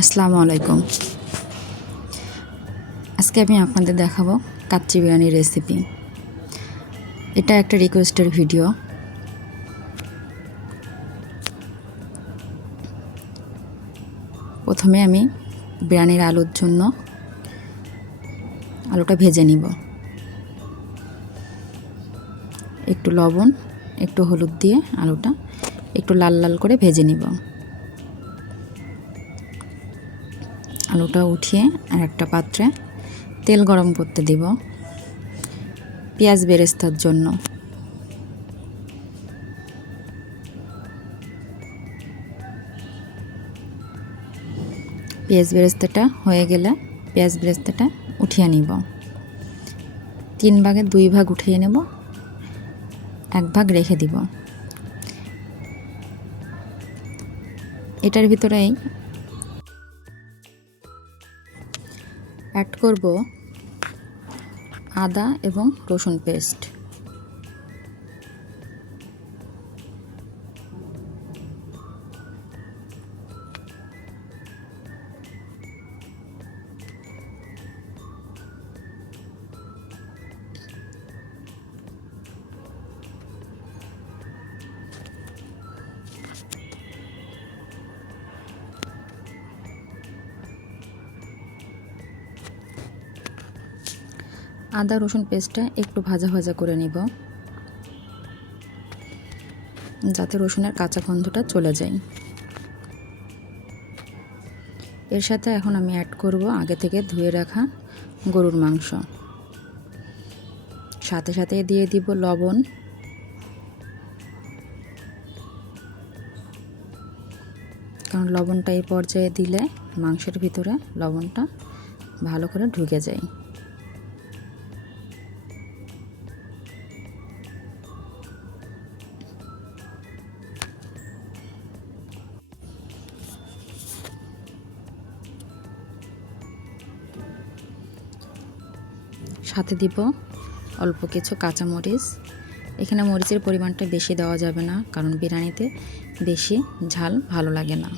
আসসালামু আলাইকুম। আজকে আমি আপনাদের দেখাবো কাচ্চি বিরিয়ানির রেসিপি। এটা একটা রিকোয়েস্টের ভিডিও। প্রথমে আমি বিরিয়ানির আলুর জন্য আলুটা ভেজে নিব। একটু লবণ, একটু হলুদ দিয়ে আলুটা একটু লাল লাল করে ভেজে নিব। আলুটা উঠিয়ে আর একটা পাত্রে তেল গরম করতে দিব পেঁয়াজ বেরেস্তার জন্য। পেঁয়াজ বেরেস্তাটা হয়ে গেলে পেঁয়াজ বেরেস্তাটা উঠিয়ে নিব। 3 ভাগের 2 ভাগ উঠিয়ে নেব, 1 ভাগ রেখে দিব। এটার ভিতরেই অ্যাড করব আদা এবং রসুন পেস্ট। আদা রসুন পেস্টটা একটু ভাজা ভাজা করে নিব, যাতে রসুনের কাঁচা গন্ধটা চলে যায়। এর সাথে এখন আমি অ্যাড করব আগে থেকে ধুয়ে রাখা গরুর মাংস। সাথে সাথে দিয়ে দিব লবণ, কারণ লবণটা এই পর্যায়ে দিলে মাংসের ভিতরে লবণটা ভালো করে ঢুকে যায়। সাথে দিব অল্প কিছু কাঁচামরিচ। এখানে মরিচের পরিমাণটা বেশি দেওয়া যাবে না, কারণ বিরিয়ানিতে বেশি ঝাল ভালো লাগে না।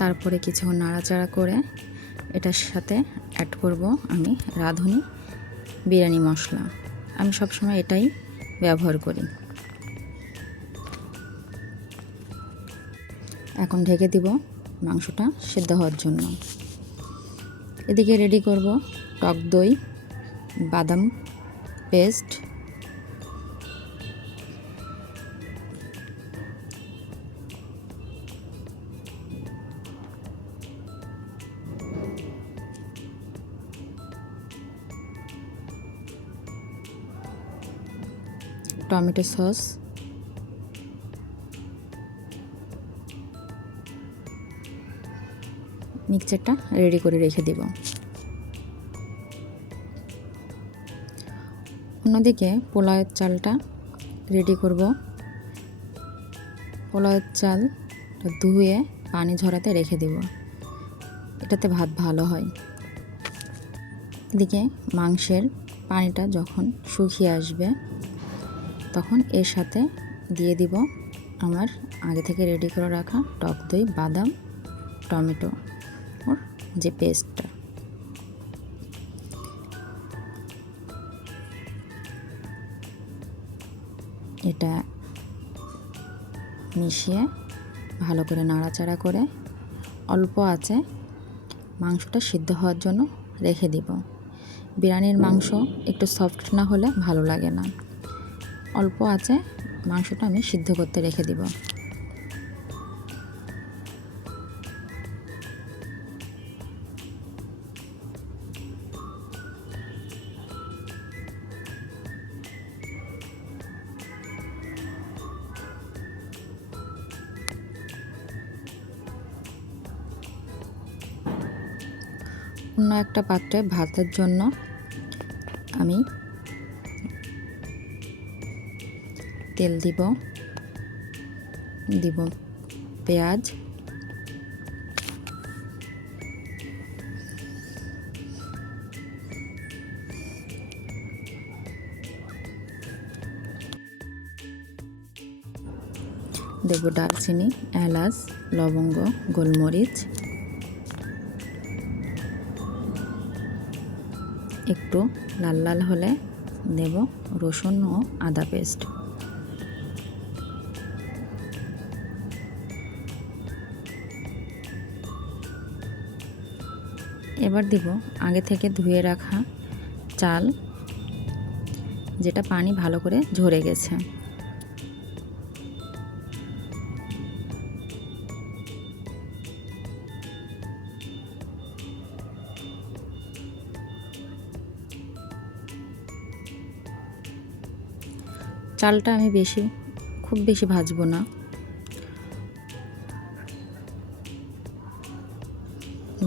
তারপরে কিছুক্ষণ নাড়াচাড়া করে এটার সাথে অ্যাড করব আমি রাঁধুনি বিরিয়ানি মশলা। আমি সবসময় এটাই ব্যবহার করি। এখন ঢেকে দিব মাংসটা সিদ্ধ হওয়ার জন্য। এদিকে রেডি করব টক দই, বাদাম পেস্ট, টমেটো সস, মিক্সচারটা রেডি করে রেখে দিব। অন্যদিকে পোলাওয়ের চালটা রেডি করব। পোলাওয়ের চাল ধুয়ে পানি ঝরাতে রেখে দিব, এটাতে ভাত ভালো হয়। এদিকে মাংসের পানিটা যখন শুকিয়ে আসবে তখন এর সাথে দিয়ে দিব আমার আগে থেকে রেডি করে রাখা টক দই, বাদাম, টমেটো ওর যে পেস্টটা। এটা মিশিয়ে ভালো করে নাড়াচাড়া করে অল্প আঁচে মাংসটা সিদ্ধ হওয়ার জন্য রেখে দিব। বিরিয়ানির মাংস একটু সফট না হলে ভালো লাগে না। অল্প আঁচে মাংসটা আমি সিদ্ধ করতে রেখে দিব। অন্য একটা পাত্রে ভাতের জন্য আমি তেল দিব পেঁয়াজ, দেব দারচিনি, এলাচ, লবঙ্গ, গোলমরিচ, একটু লাল লাল হলে দেব রসুন ও আদা পেস্ট। এবার দেব আগে থেকে ধুয়ে রাখা চাল, যেটা পানি ভালো করে ঝরে গেছে। চালটা আমি খুব বেশি ভাজবো না,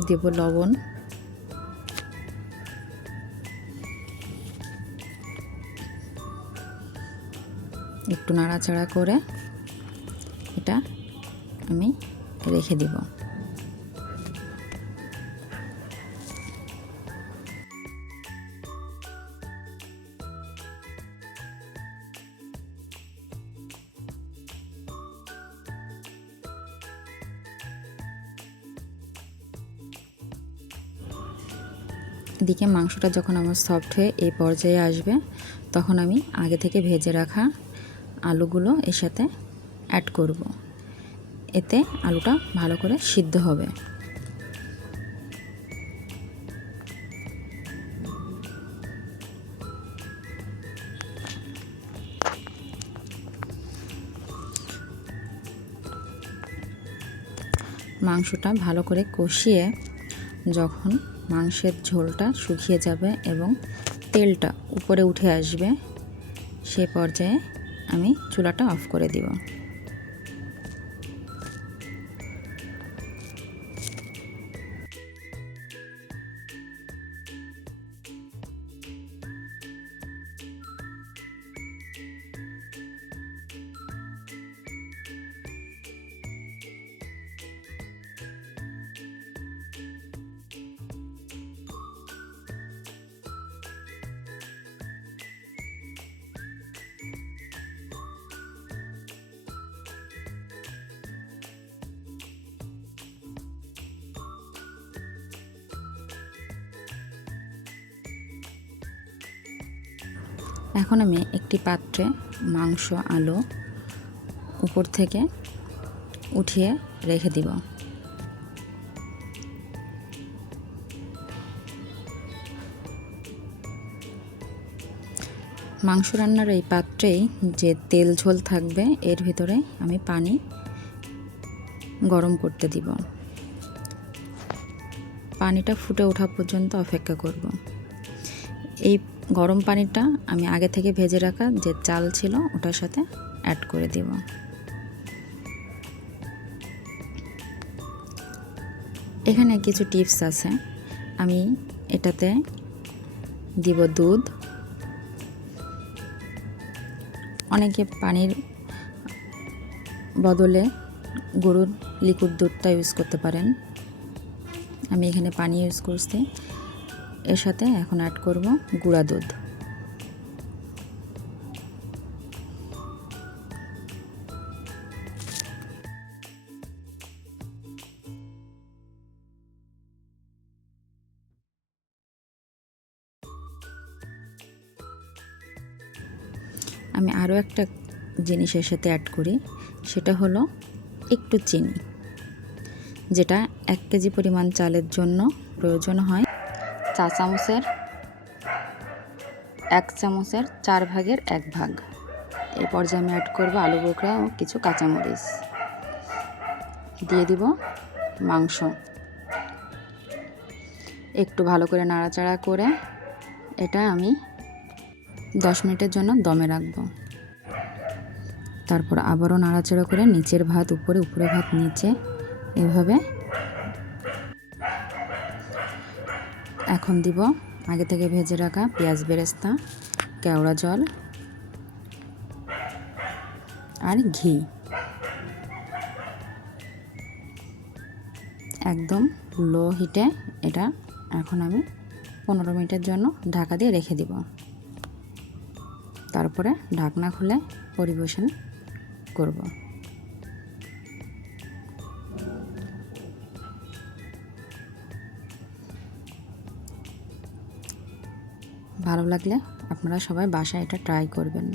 দেব লবণ, একটু নাড়াচাড়া করে এটা আমি রেখে দিব। এদিকে মাংসটা যখন আমার সফট হয়ে এই পর্যায়ে আসবে, তখন আমি আগে থেকে ভেজে রাখা আলুগুলো এর সাথে অ্যাড করব। এতে আলুটা ভালো করে সিদ্ধ হবে। মাংসটা ভালো করে কষিয়ে যখন মাংসের ঝোলটা শুকিয়ে যাবে এবং তেলটা উপরে উঠে আসবে, সে পর্যায়ে আমি চুলাটা অফ করে দিব। এখন আমি একটি পাত্রে মাংস, আলু উপর থেকে উঠিয়ে রেখে দিব। মাংস রান্নার এই পাত্রেই যে তেল ঝোল থাকবে, এর ভিতরে আমি পানি গরম করতে দিব। পানিটা ফুটে ওঠা পর্যন্ত অপেক্ষা করব। এই গরম পানিটা আমি আগে থেকে ভেজে রাখা যে চাল ছিল ওটার সাথে অ্যাড করে দেব। এখানে কিছু টিপস আছে। আমি এটাতে দিব দুধ। অনেকে পানির বদলে গরুর লিকুইড দুধটা ইউজ করতে পারেন। আমি এখানে পানি ইউজ করছি। এর সাথে এখন অ্যাড করব গুঁড়া দুধ। আমি আরও একটা জিনিসের সাথে অ্যাড করি, সেটা হলো একটু চিনি, যেটা 1 কেজি পরিমাণ চালের জন্য প্রয়োজন হয় 1 চামচের 4 ভাগের 1 ভাগ। এই পর্যায়ে আমি অ্যাড করব আলু বোখরা ও কিছু কাঁচামরিচ, দিয়ে দিব মাংস। একটু ভালো করে নাড়াচাড়া করে এটা আমি 10 মিনিটের জন্য দমে রাখব। তারপর আবারও নাড়াচাড়া করে নিচের ভাত উপরে, উপরে ভাত নিচে, এভাবে এখন দিব আগে থেকে ভেজে রাখা পেঁয়াজ বেরেস্তা, কেওড়া জল আর ঘি। একদম লো হিটে এটা এখন আমি 15 মিনিটের জন্য ঢাকা দিয়ে রেখে দিব। তারপরে ঢাকনা খুলে পরিবেশন করব। ভালো লাগলে আপনারা সবাই বাসায় এটা ট্রাই করবেন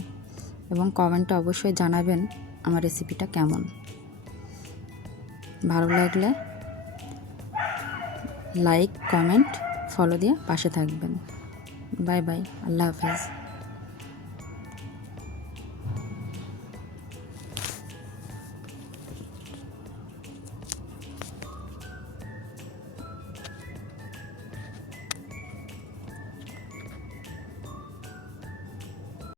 এবং কমেন্টে অবশ্যই জানাবেন আমার রেসিপিটা কেমন। ভালো লাগলে লাইক, কমেন্ট, ফলো দিয়ে পাশে থাকবেন। বাই বাই, আল্লাহ হাফেজ।